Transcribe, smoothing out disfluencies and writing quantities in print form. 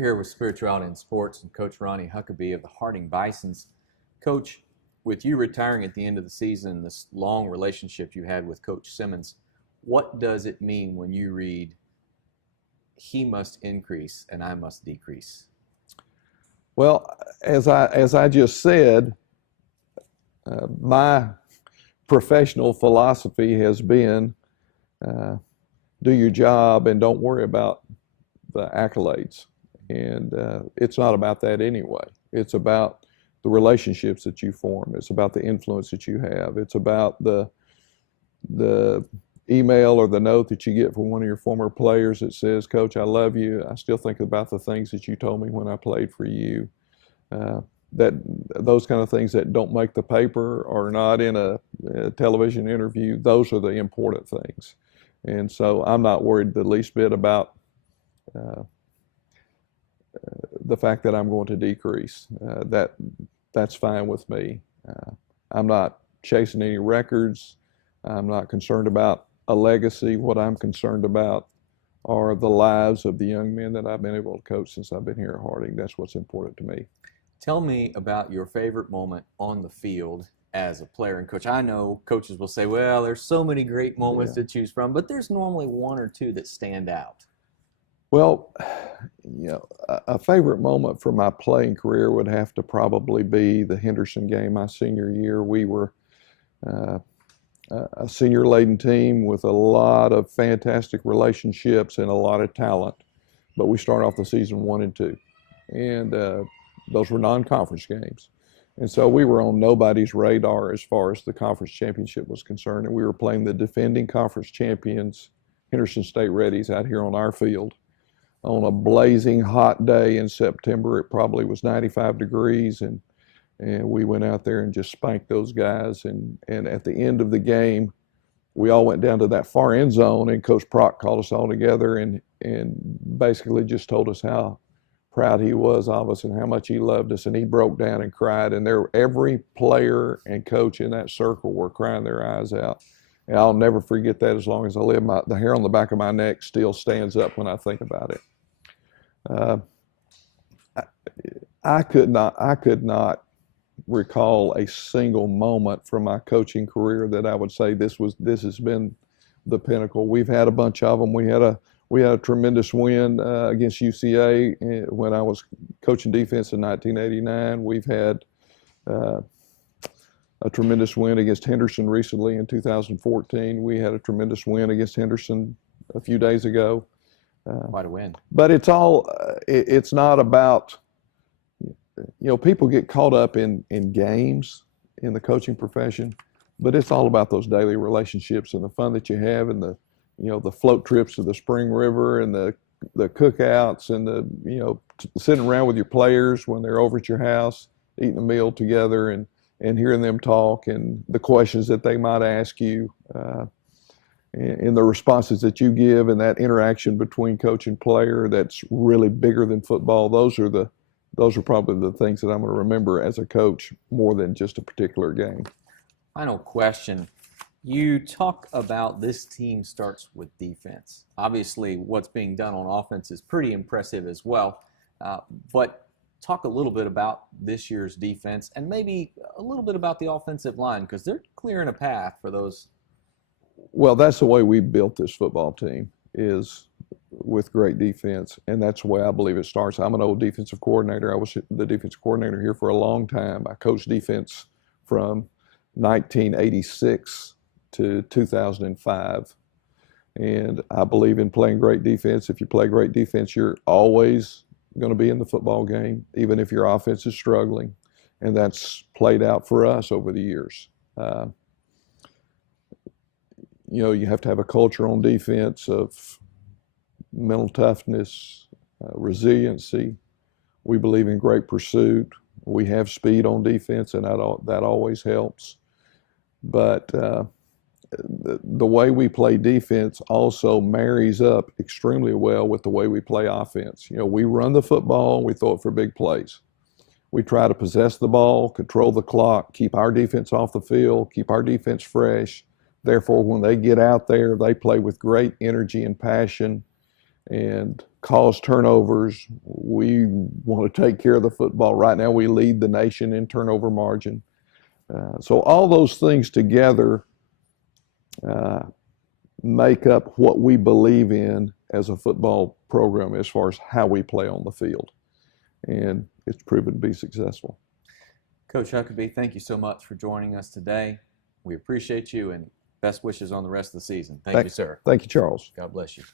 We're here with Spirituality in Sports and Coach Ronnie Huckeba of the Harding Bisons. Coach, with you retiring at the end of the season, this long relationship you had with Coach Simmons, what does it mean when you read, "He must increase and I must decrease"? Well, as I just said, my professional philosophy has been do your job and don't worry about the accolades. And it's not about that anyway. It's about the relationships that you form. It's about the influence that you have. It's about the email or the note that you get from one of your former players that says, "Coach, I love you. I still think about the things that you told me when I played for you." That those kind of things that don't make the paper or not in a television interview, those are the important things. And so I'm not worried the least bit about the fact that I'm going to decrease. That's fine with me. I'm not chasing any records. I'm not concerned about a legacy. What I'm concerned about are the lives of the young men that I've been able to coach since I've been here at Harding. That's what's important to me. Tell me about your favorite moment on the field as a player and coach. I know coaches will say, well, there's so many great moments to choose from, but there's normally one or two that stand out. Well, a favorite moment from my playing career would have to probably be the Henderson game my senior year. We were a senior-laden team with a lot of fantastic relationships and a lot of talent, but we started off the season 1-2, and those were non-conference games. And so we were on nobody's radar as far as the conference championship was concerned, and we were playing the defending conference champions, Henderson State Reddies, out here on our field on a blazing hot day in September. It probably was 95 degrees, and we went out there and just spanked those guys. And at the end of the game, we all went down to that far end zone, and Coach Prock called us all together and basically just told us how proud he was of us and how much he loved us. And he broke down and cried, and every player and coach in that circle were crying their eyes out. And I'll never forget that as long as I live. The hair on the back of my neck still stands up when I think about it. I could not recall a single moment from my coaching career that I would say this has been the pinnacle. We've had a bunch of them. We had a tremendous win against UCA when I was coaching defense in 1989. We've had a tremendous win against Henderson recently in 2014. We had a tremendous win against Henderson a few days ago. Quite a win. But it's all, it's not about, people get caught up in games in the coaching profession, but it's all about those daily relationships and the fun that you have, and the float trips to the Spring River, and the cookouts, and sitting around with your players when they're over at your house, eating a meal together, and hearing them talk, and the questions that they might ask you, and the responses that you give, and that interaction between coach and player that's really bigger than football. Those are probably the things that I'm going to remember as a coach more than just a particular game. Final question. You talk about this team starts with defense. Obviously, what's being done on offense is pretty impressive as well. But talk a little bit about this year's defense, and maybe a little bit about the offensive line, because they're clearing a path for those. Well, that's the way we built this football team, is with great defense, and that's the way I believe it starts. I'm an old defensive coordinator. I was the defensive coordinator here for a long time. I coached defense from 1986 to 2005, and I believe in playing great defense. If you play great defense, you're always going to be in the football game, even if your offense is struggling, and that's played out for us over the years. You have to have a culture on defense of mental toughness, resiliency. We believe in great pursuit. We have speed on defense, and that always helps. But the way we play defense also marries up extremely well with the way we play offense. We run the football, and we throw it for big plays. We try to possess the ball, control the clock, keep our defense off the field, keep our defense fresh. Therefore, when they get out there, they play with great energy and passion, and cause turnovers. We want to take care of the football. Right now, we lead the nation in turnover margin. So all those things together make up what we believe in as a football program as far as how we play on the field. And it's proven to be successful. Coach Huckeba, thank you so much for joining us today. We appreciate you, and best wishes on the rest of the season. Thank you, sir. Thank you, Charles. God bless you.